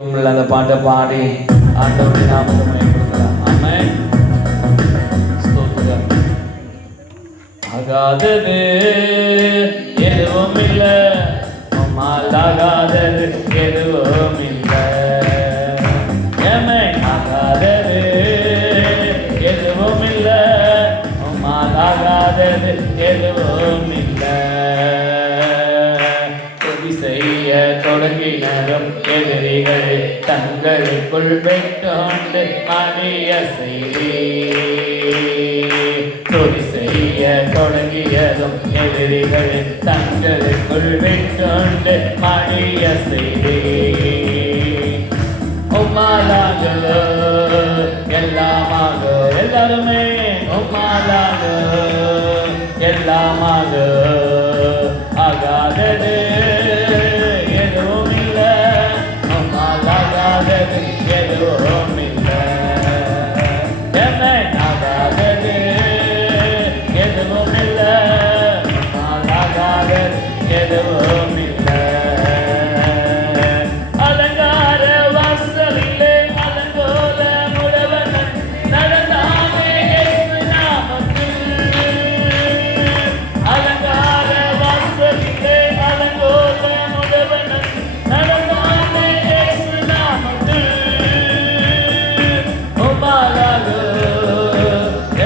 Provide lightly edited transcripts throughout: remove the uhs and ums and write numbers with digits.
அந்த பாட்டை பாடி ஆண்டவருடைய நாமத்தை மகிமைப்படுத்தலாம். ஆமென். ஸ்தோத்திரம். ஆகாதது எதுவும் இல்லை, உம்மால் ஆகாதது எதுவும் இல்லை. ஆமென். ஆகாதது எதுவும் இல்லை, உம்மால் ஆகாதது எதுவும் இல்லை. செய்ய தொடங்கினரும் எதிரிகள் தங்களுக்குள் பெற்றோண்டு மணிய செய்தி. துதி செய்ய தொடங்கியதும் எதிரிகள் தங்களுக்குள் பெற்றோண்டு மணிய செய்தி. உம்மாலாக எல்லாமாக, எல்லாருமே உம்மாலாக எல்லாமாக. ஆகாதது எதுவும் இல்லை, உம்மால் ஆகாதது எதுவும் இல்லை. ஆகாதது எதுவும் இல்லை, உம்மால் ஆகாதது எதுவும் இல்லை. அலங்கார வாசலிலே அலங்கோல முடவனன் நடந்தானே இயேசு நாமத்தில். அலங்கார வாசலிலே அலங்கோல முடவனன் நடந்தானே இயேசு நாமத்தில். உம்மாலாக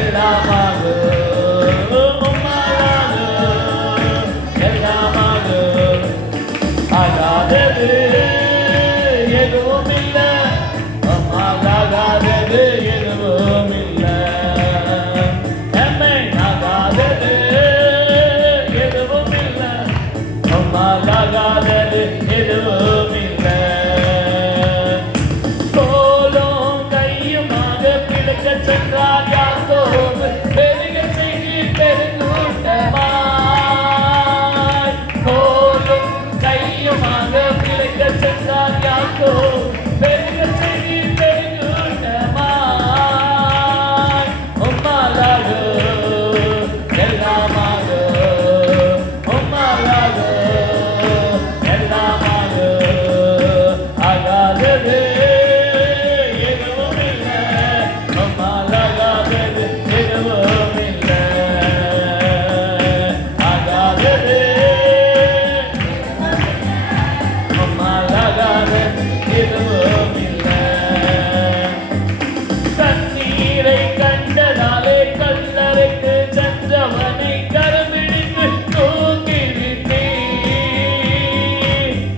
எல்லாமாக, உம்மாலாக எல்லாமாக. ஆகாதது எதுவும் இல்லை, உம்மால் ஆகாதது எதுவும் இல்லை. ஆமென். ஆகாதது எதுவும் இல்லை, உம்மால் ஆகாதது எதுவும் இல்லை. கோலும் கையுமாக பிழைக்கச் சென்றார் யாக்கோபு, பெருக செய்தி பெருங்கூட்டமாய். கோலும் கையுமாக பிழைக்கச் சென்றார் யாக்கோபு, பெருக செய்தி பெருங்கூட்டமாய். உம்மாலாக எல்லாமாக, உம்மாலாக எல்லாமாக. ஆகாதது எதுவும் இல்லை, உம்மால் ஆகாதது எதுவும் இல்லை. ஆகாதது உம்மால் ஆகாதது எதுவும் இல்லை. தண்ணீரை கண்டதாலே கல்லறைக்கு சென்றவனை கரம்பிடித்து தூக்கிவிட்டீர்.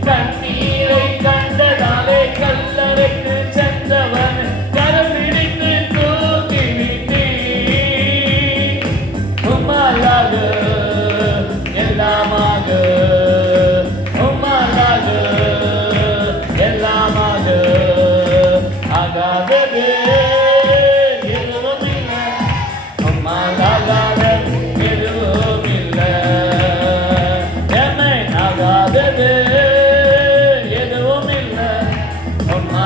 தண்ணீரை கண்டதாலே கல்லறைக்கு சென்றவனை கரம்பிடித்து தூக்கிவிட்டீர். உம்மாலாக எல்லாமாக, உம்மாலாக எல்லாமாக. ஆகாதது எதுவும் இல்லை, உம்மால் ஆகாதது எதுவும் இல்லை. ஆமென். ஆகாதது எதுவும் இல்லை, உம்மால்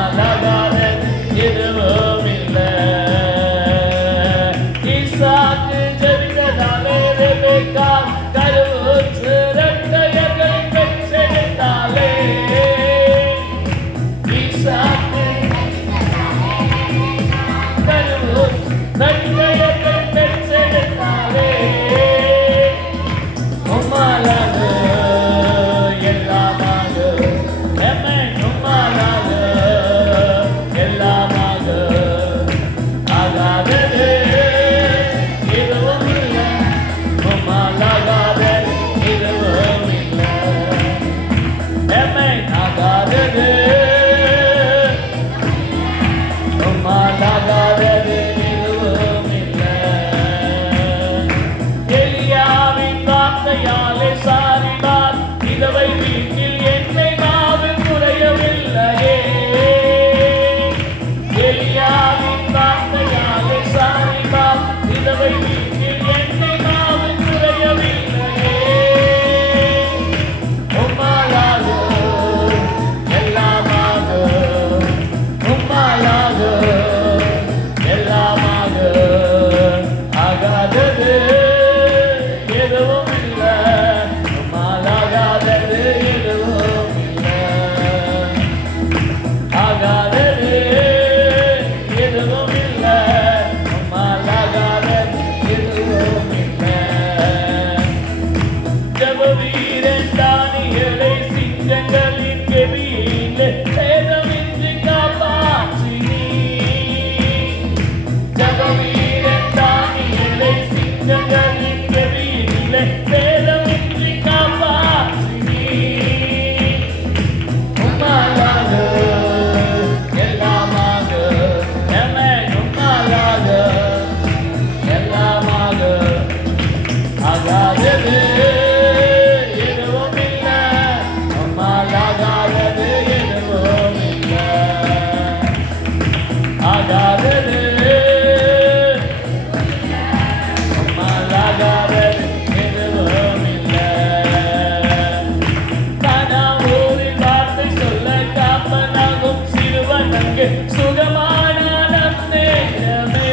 எனக்கு சுகமான நன்னேரமே.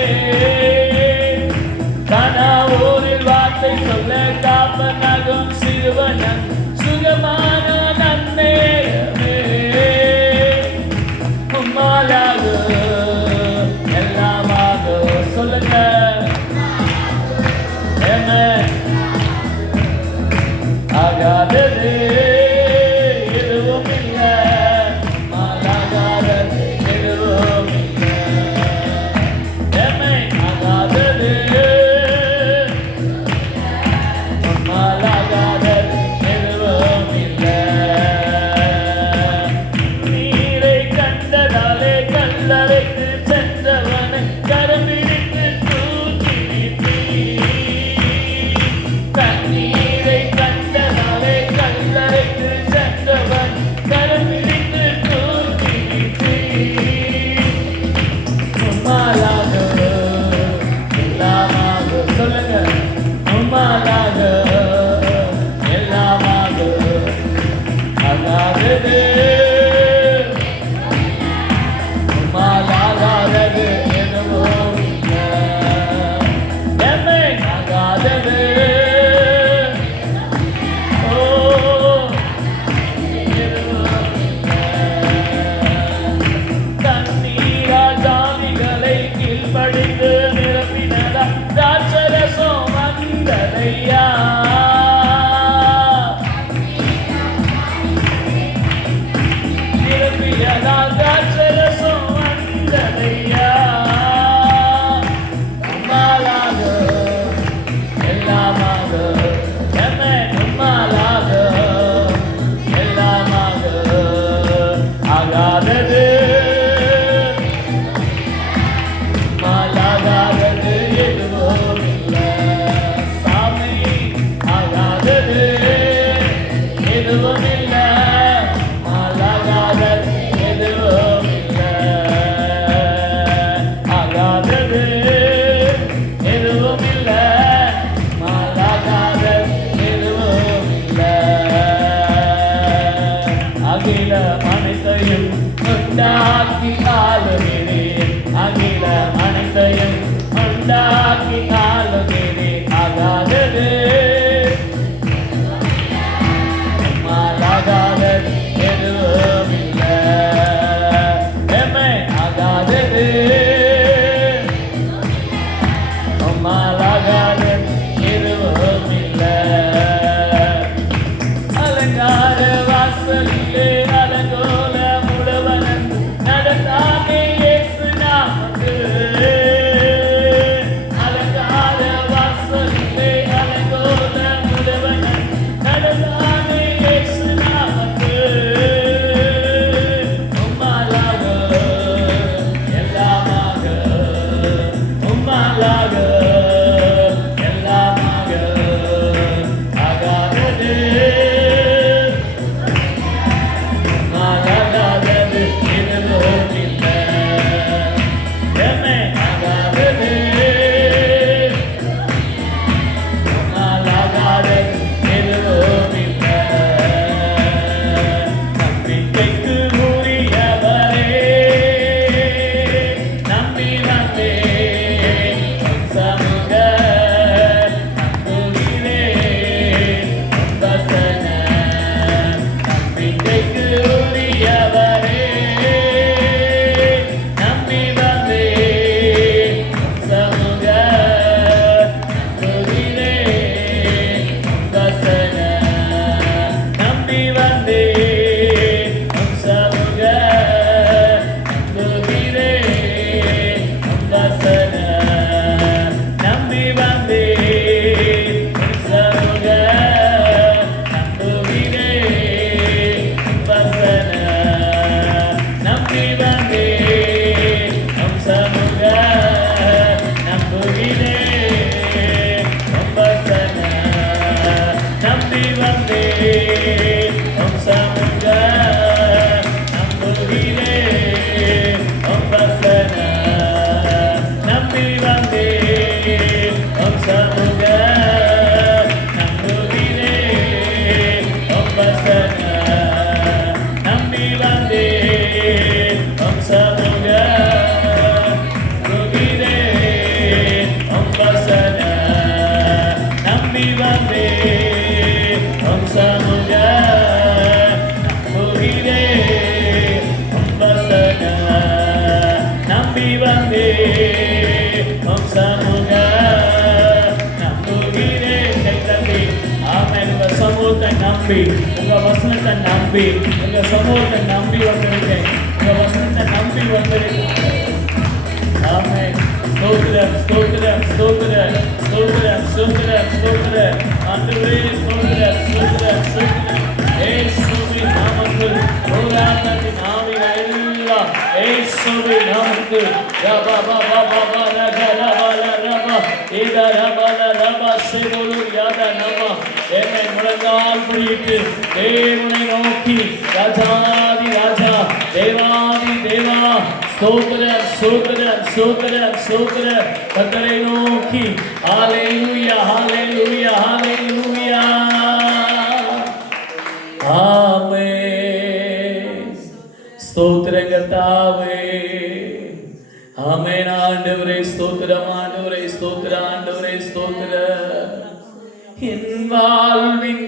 கனாவூரில் வார்த்தை சொல்ல காப்பனாகும் சிறுவனன் சுகமான நன்னேரமே. உம்மாலாக எல்லாமாக சொல்லுங்க. ஆகாதது எதுவும் இல்லை, மாலாகாதது எதுவும் இல்லை. ஆகாதது மாலாகாதது எதுவும் இல்லை. நீரை கண்டதாலே கல்லறைக்கு சென்றவனை கரம்பிடித்து தூக்கி தண்ணீரை கண்டதாலே கல்லறைக்கு சென்றவன் கரம்பிடித்து தூக்கி உம்மாலாக எல்லாமாக சொல்லுங்க. உம்மாலாக எல்லாமாக ஆகாதது உம்மாலாகாதது எதுவும் இல்லை. என்னை ஆகாதது தண்ணீரால் ஜாதிகளை கீழ்ப்படிந்து நிரப்பினதா திராட்சரசம் வந்ததையா. நிரப்பியதா திராட்சரசம் வந்ததையா. உம்மாலாக எல்லாமாக என்னை உம்மாலாக எல்லாமாக ஆகாதது மாலாகாதது எதுவும் இல்லை. சாமி ஆகாதது எதுவும் இல்லை, மாலாகாதது எதுவும் இல்லை. ஆகாதது எதுவும் இல்லை, மாலாகாதது எதுவும் இல்லை. அகில மனிதையும் உண்டாக்கி ஆளுகிறேன். அகில மனிதையும் உண்டாக்கி ஆளுகிறேன். ஆகாதது மாலாகாதது எதுவும் இல்லை. எம்மை ஆகாதது மாலாகாதது எதுவும் இல்லை. அலங்கார வாசலிலே அலங்கோல முழுவனன் நடந்தாங்க நம்பி உங்க வசனத்தை நம்பி உங்க சமூகத்தை நம்பி வந்திருக்கேன். உங்க வசனத்தை நம்பி வந்திருக்கேன். ஆமென். ஸ்தோத்திரம் ஸ்தோத்திரம் ஸ்தோத்திரம் ஸ்தோத்திரம் ஸ்தோத்திரம் ஸ்தோத்திரம். ஆண்டவரே ஸ்தோத்திரம் ஸ்தோத்திரம் ஸ்தோத்திரம். இயேசுவின் நாமத்தில் போராட்டத்தின் ஆவிகள் எல்லாம் இயேசுவின் நாமத்தில் ரபா பா பா பா ரபா ரபா ரபா ஏதா ரபா ரபா சேவோலு யாதா நம. என்னை முழங்கால் புரியிட்டு தேவனை நோக்கி ராஜாதி ராஜா தேவாதி தேவா ஸ்தோத்திரம் ஸ்தோத்திரம் ஸ்தோத்திரம் ஸ்தோத்திரம் கர்த்தரை நோக்கி ஹல்லேலூயா ஹல்லேலூயா ஹல்லேலூயா. ஆமென். ஸ்தோத்திரம் கர்த்தாவே. ஆமென். ஆண்டவரே ஸ்தோத்திரம் ஆண்டவரே ஸ்தோத்திரம் ஆண்டவரே ஸ்தோத்திரம். என் வாழ்வின்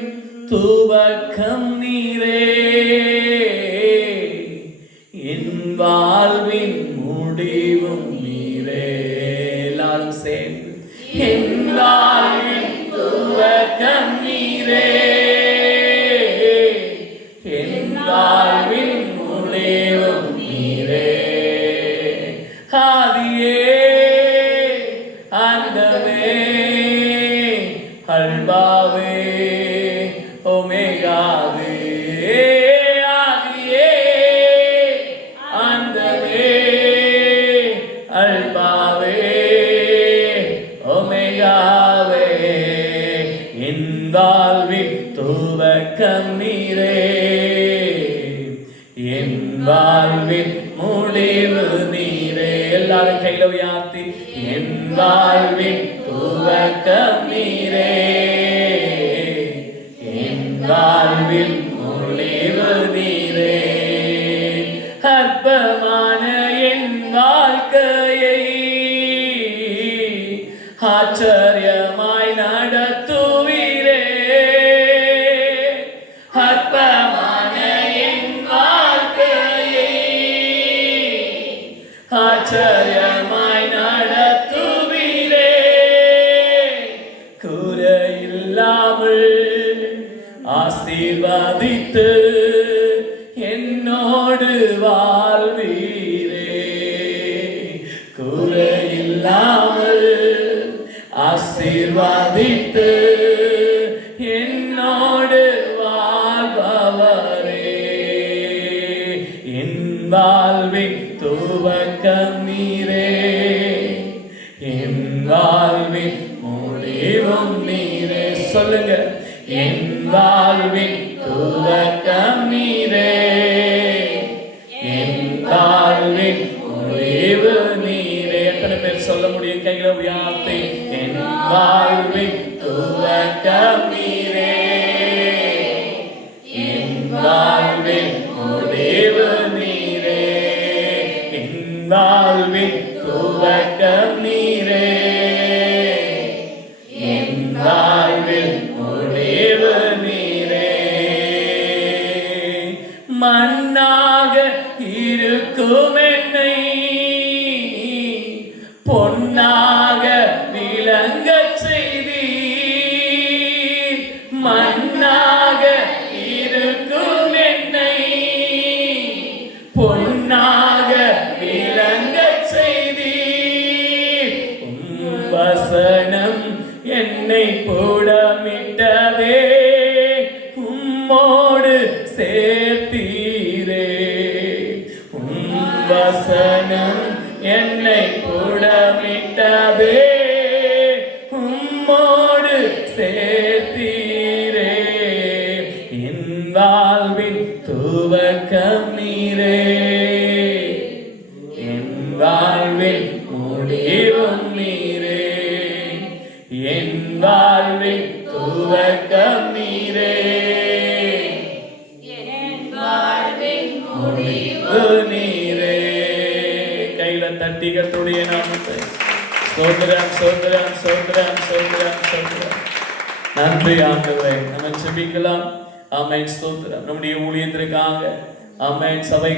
துவக்கம் நீரே, என் வாழ்வின் முடிவும் நீரே. எல்லாரும் சேர்ந்து என் வாழ்வின் துவக்கம் நீரே, என் வாழ்வின் முடிவும் நீரே. ஆதியே அந்தமே அல்பாவே ஒமேகாவே. ஆதியே அந்தமே அல்பாவே ஒமேகாவே. என் வாழ்வின் துவக்கம் நீரே, என் வாழ்வின் முடிவு நீரே. எல்லாரும் கையில உயர்த்தி என் வாழ்வின் துவக்கம் நீரே, என் வாழ்வின் முடிவு நீரே. அற்பமான என் வாழ்க்கையை ஆச்சரியமாய் நடத்துவீரே. அற்பமான என் வாழ்க்கையை ஆச்சரியமாய் நடத்துவீரே. குறையில்லாமல் ஆசீர்வதித்து என்னோடு வாழ்வீரே. குறையில்லாமல் ஆசீர்வதித்து என்னோடு வாழ்பவரே. என் வாழ்வின் துவக்கம் நீரே, என் வாழ்வின் முடிவும் நீரே. சொல்லுங்க என் வாழ்வின் துவக்கம் நீரே, என் வாழ்வின் முடிவு நீரே. எத்தனை பேர் சொல்ல முடியும்? கைகளை உயர்த்தி என் வாழ்வின் துவக்கம் நீரே, என் வாழ்வின் முடிவு நீரே. என் வாழ்வின் துவக்கம் நீரே, என் வாழ்வின் முடிவு நீரே. மண்ணாக இருக்கும் என்னை பொன்னாக விளங்கச் செய்தீர். மண்ணாக இருக்கும் என்னை பொன்னாக விளங்கச் செய்தீர். வசனம் என்னை புடமிட்டதே, உம்மோடு சேர்த்தீரே. வசனம் என்னை புடமிட்டதே, உம்மோடு சேர்த்தீரே. என் வாழ்வின் துவக்கம் நீரே, என் வாழ்வின் முடிவும் நீரே. என் வாழ்வின் துவக்கம் நீரே, என் வாழ்வின் முடிவு நீரே. கையில தட்டி கர்த்தருடைய நாமத்தை ஸ்தோத்திரம் ஸ்தோத்திரம் ஸ்தோத்திரம் ஸ்தோத்திரம் ஸ்தோத்திரம். நன்றி ஆண்டவரே. நம்ம ஜெபிக்கலாம். ஆமென். ஸ்தோத்திரம். நம்முடைய ஊழியத்திற்காக ஆமென். சபை